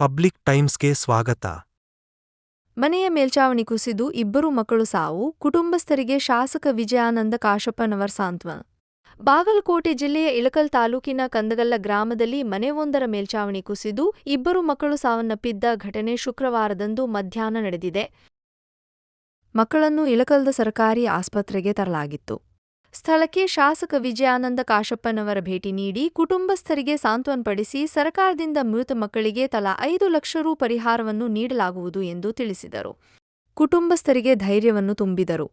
Public ಟೈಮ್ಸ್ಗೆ ಸ್ವಾಗತ. ಮನೆಯ ಮೇಲ್ಚಾವಣಿ ಕುಸಿದು ಇಬ್ಬರು ಮಕ್ಕಳು ಸಾವು, ಕುಟುಂಬಸ್ಥರಿಗೆ ಶಾಸಕ ವಿಜಯಾನಂದ ಕಾಶಪ್ಪನವರ ಸಾಂತ್ವನ. ಬಾಗಲಕೋಟೆ ಜಿಲ್ಲೆಯ ಇಳಕಲ್ ತಾಲೂಕಿನ ಕಂದಗಲ್ಲ ಗ್ರಾಮದಲ್ಲಿ ಮನೆಯೊಂದರ ಮೇಲ್ಚಾವಣಿ ಕುಸಿದು ಇಬ್ಬರು ಮಕ್ಕಳು ಸಾವನ್ನಪ್ಪಿದ್ದ ಘಟನೆ ಶುಕ್ರವಾರದಂದು ಮಧ್ಯಾಹ್ನ ನಡೆದಿದೆ. ಮಕ್ಕಳನ್ನು ಇಳಕಲ್ದ ಸರ್ಕಾರಿ ಆಸ್ಪತ್ರೆಗೆ ತರಲಾಗಿತ್ತು. ಸ್ಥಳಕ್ಕೆ ಶಾಸಕ ವಿಜಯಾನಂದ ಕಾಶಪ್ಪನವರ ಭೇಟಿ ನೀಡಿ ಕುಟುಂಬಸ್ಥರಿಗೆ ಸಾಂತ್ವನಪಡಿಸಿ ಸರ್ಕಾರದಿಂದ ಮೃತ ಮಕ್ಕಳಿಗೆ ತಲಾ 5 ಲಕ್ಷ ರು ಪರಿಹಾರವನ್ನು ನೀಡಲಾಗುವುದು ಎಂದು ತಿಳಿಸಿದರು. ಕುಟುಂಬಸ್ಥರಿಗೆ ಧೈರ್ಯವನ್ನು ತುಂಬಿದರು.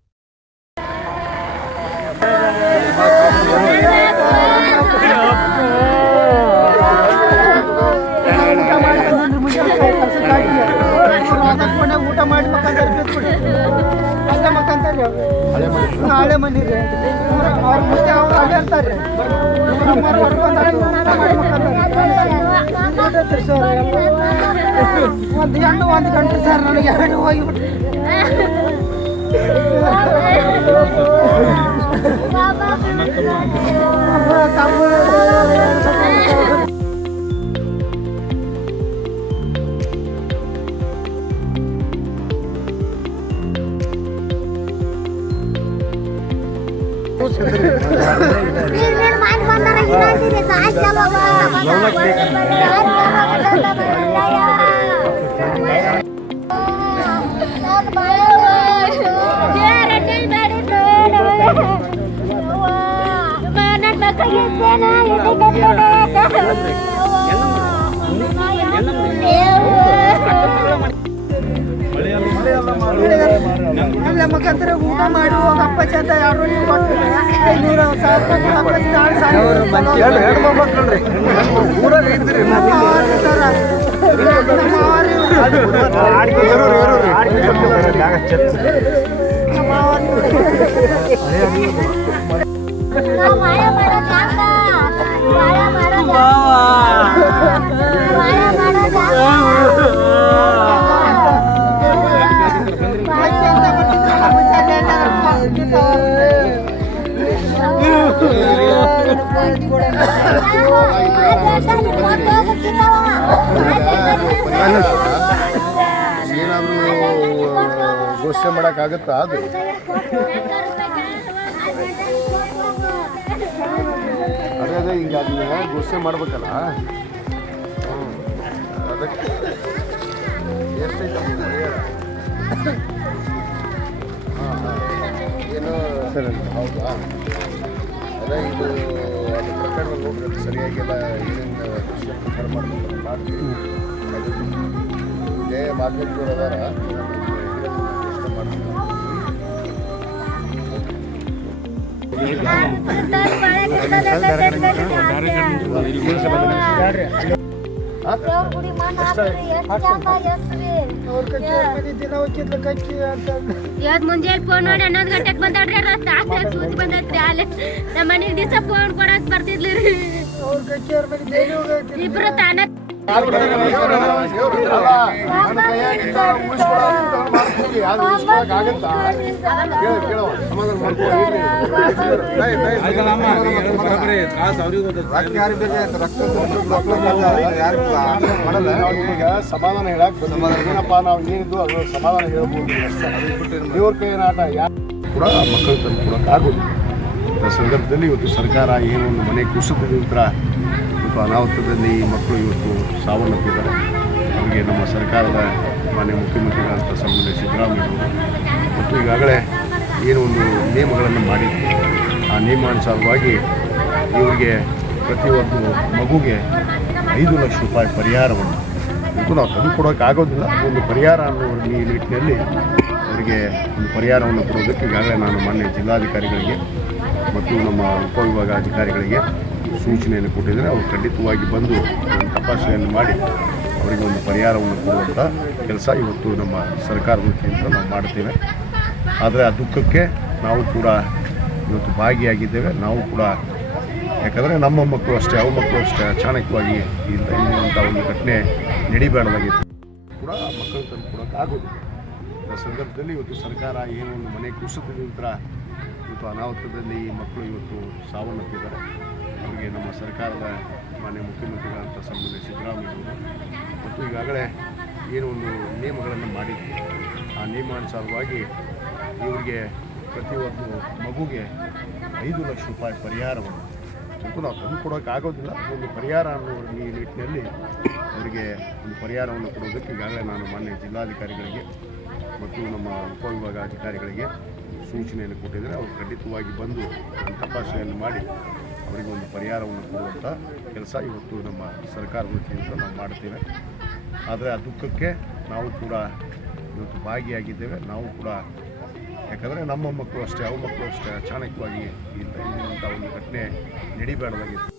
ಹಳೆ ಮನೆ ಅವ್ರ ಮುಂದೆ ಅವ್ರು ಅಲ್ಲೇ ಅಂತಾರೆ ಒಂದು ಹೆಣ್ಣು ಒಂದು ಗಂಟೆ ಸರ್ ನನಗೆ ಎರಡು ಹೋಗಿಬಿಟ್ಟು ಅಲ್ಲ ಮಕ್ಕಂದ್ರೆ ಊಟ ಮಾಡಿ ಹೋಗಪ್ಪ ಚಂದ ಏನಾದರೂ ಘೋಷಣೆ ಮಾಡೋಕ್ಕಾಗತ್ತಾ? ಅದು ಅದೇ ಈಗ ಅದನ್ನ ಘೋಷಣೆ ಮಾಡ್ಬೇಕಲ್ಲ, ಅದಕ್ಕೆ ಎಷ್ಟೈತೆ ಏನು ಹೌದಾ? ಅದೇ ಇದು ಅದು ಪ್ರಕರಣ ನೋಡ್ರಿ, ಸರಿಯಾಗಿಲ್ಲ. ಏನೇನು ಪ್ರಚಾರ ಮಾಡ್ಬೇಕಲ್ಲ ಮಾಡ್ತೀವಿ. ಇದೇ ಮಾಧ್ಯಮದವ್ರು ಅದಾರ ಮುಂಜಾನೆ ಫೋನ್ ಮಾಡಿ 11 ಗಂಟೆಗೆ ಬಂದಾಡ್ರಿ, ಸೂಚಿ ಬಂದೈತ್ರಿ. ಅಲ್ಲಿ ನಮ್ಮ ಮನೆಗೆ ದಿವಸ ಫೋನ್ ಕೊಡೋದು ಬರ್ತಿದ್ಲಿ. ಇಬ್ರು ತಾನ ಸಮಾಧಾನ ಹೇಳಕ್ ಏನಪ್ಪ ನಾವು ಏನಿದ್ದು ಅದು ಸಮಾಧಾನ ಹೇಳ್ಬೋದು. ದೇವ್ರ ಕೈ ನಾಟ ಕೂಡ ಮಕ್ಕಳು ತಂದು ಕೊಡೋಕೆ ಆಗೋದಿಲ್ಲ. ಆ ಸಂದರ್ಭದಲ್ಲಿ ಇವತ್ತು ಸರ್ಕಾರ ಏನು ಒಂದು ಮನೆ ಕುಸಿದ ನಂತರ ಇವತ್ತು ಅನಾಹುತದಲ್ಲಿ ಮಕ್ಕಳು ಇವತ್ತು ಸಾವನ್ನಪ್ಪಿದ್ದಾರೆ. ಅವರಿಗೆ ನಮ್ಮ ಸರ್ಕಾರದ ಮಾನ್ಯ ಮುಖ್ಯಮಂತ್ರಿಗಳಂತ ಸನ್ಮಾನ್ಯ ಸಿದ್ದರಾಮಯ್ಯವರು ಮತ್ತು ಈಗಾಗಲೇ ಏನು ಒಂದು ನಿಯಮಗಳನ್ನು ಮಾಡಿದ್ರು, ಆ ನಿಯಮಾನುಸಾರವಾಗಿ ಇವರಿಗೆ ಪ್ರತಿಯೊಂದು ಮಗುಗೆ 5 ಲಕ್ಷ ರೂಪಾಯಿ ಪರಿಹಾರವನ್ನು ಇವತ್ತು ನಾವು ತಂದುಕೊಡೋಕೆ ಆಗೋದಿಲ್ಲ. ಒಂದು ಪರಿಹಾರ ಅನ್ನೋ ಈ ನಿಟ್ಟಿನಲ್ಲಿ ಅವರಿಗೆ ಒಂದು ಪರಿಹಾರವನ್ನು ಕೊಡೋದಕ್ಕೆ ಈಗಾಗಲೇ ನಾನು ಮಾನ್ಯ ಜಿಲ್ಲಾಧಿಕಾರಿಗಳಿಗೆ ಮತ್ತು ನಮ್ಮ ಉಪವಿಭಾಗಾಧಿಕಾರಿಗಳಿಗೆ ಸೂಚನೆಯನ್ನು ಕೊಟ್ಟಿದ್ದಾರೆ. ಅವರು ಖಂಡಿತವಾಗಿ ಬಂದು ತಪಾಸಣೆಯನ್ನು ಮಾಡಿ ಅವರಿಗೆ ಒಂದು ಪರಿಹಾರವನ್ನು ಕೊಡುವಂಥ ಕೆಲಸ ಇವತ್ತು ನಮ್ಮ ಸರ್ಕಾರದ ವತಿಯಿಂದ ನಾವು ಮಾಡ್ತೇವೆ. ಆದರೆ ಆ ದುಃಖಕ್ಕೆ ನಾವು ಕೂಡ ಇವತ್ತು ಭಾಗಿಯಾಗಿದ್ದೇವೆ. ನಾವು ಕೂಡ ಯಾಕಂದರೆ ನಮ್ಮ ಮಕ್ಕಳು ಅಷ್ಟೇ, ಅವ್ರ ಮಕ್ಕಳು ಅಷ್ಟೇ ಚಾಣಕ್ಯವಾಗಿ ಇರುವಂಥ ಒಂದು ಘಟನೆ ನಡಿಬೇಡದಾಗಿತ್ತು ಕೂಡ ಆ ಮಕ್ಕಳು ತಂದು ಕೊಡೋಕೆ ಆಗೋದಿಲ್ಲ. ಆ ಸಂದರ್ಭದಲ್ಲಿ ಇವತ್ತು ಸರ್ಕಾರ ಏನು ಒಂದು ಮನೆ ಕುಸಿದ ನಂತರ ಇವತ್ತು ಅನಾಹುತದಲ್ಲಿ ಮಕ್ಕಳು ಇವತ್ತು ಸಾವನ್ನಪ್ಪಿದ್ದಾರೆ. ಅವರಿಗೆ ನಮ್ಮ ಸರ್ಕಾರದ ಮಾನ್ಯ ಮುಖ್ಯಮಂತ್ರಿಗಳಂತ ಸನ್ಮಾನ್ಯ ಸಿದ್ದರಾಮಯ್ಯವರು ಮತ್ತು ಈಗಾಗಲೇ ಏನು ಒಂದು ನಿಯಮಗಳನ್ನು ಮಾಡಿದ್ವಿ ಆ ನಿಯಮಾನುಸಾರವಾಗಿ ಇವರಿಗೆ ಪ್ರತಿಯೊಂದು ಮಗುಗೆ 5 ಲಕ್ಷ ರೂಪಾಯಿ ಪರಿಹಾರವನ್ನು ಮತ್ತು ನಾವು ತಂದು ಕೊಡೋಕ್ಕಾಗೋದಿಲ್ಲ ಒಂದು ಪರಿಹಾರ ಅನ್ನೋ ಈ ನಿಟ್ಟಿನಲ್ಲಿ ಅವರಿಗೆ ಒಂದು ಪರಿಹಾರವನ್ನು ಕೊಡೋದಕ್ಕೆ ಈಗಾಗಲೇ ನಾನು ಮಾನ್ಯ ಜಿಲ್ಲಾಧಿಕಾರಿಗಳಿಗೆ ಮತ್ತು ನಮ್ಮ ಉಪವಿಭಾಗಾಧಿಕಾರಿಗಳಿಗೆ ಸೂಚನೆಯನ್ನು ಕೊಟ್ಟಿದ್ದಾರೆ. ಅವರು ಖಂಡಿತವಾಗಿ ಬಂದು ತಪಾಸಣೆಯನ್ನು ಮಾಡಿ ಅವರಿಗೆ ಒಂದು ಪರಿಹಾರವನ್ನು ಕೊಡುವಂಥ ಕೆಲಸ ಇವತ್ತು ನಮ್ಮ ಸರ್ಕಾರದ ವತಿಯಿಂದ ನಾವು ಮಾಡ್ತೇವೆ. ಆದರೆ ಆ ದುಃಖಕ್ಕೆ ನಾವು ಕೂಡ ಇವತ್ತು ಭಾಗಿಯಾಗಿದ್ದೇವೆ. ನಾವು ಕೂಡ ಯಾಕಂದರೆ ನಮ್ಮ ಮಕ್ಕಳು ಅಷ್ಟೇ, ಅವ್ರ ಮಕ್ಕಳು ಅಷ್ಟೇ ಚಾಣಕ್ಯವಾಗಿ ಇಂಥ ಒಂದು ಘಟನೆ ನಡಿಬೇಡದಾಗಿತ್ತು.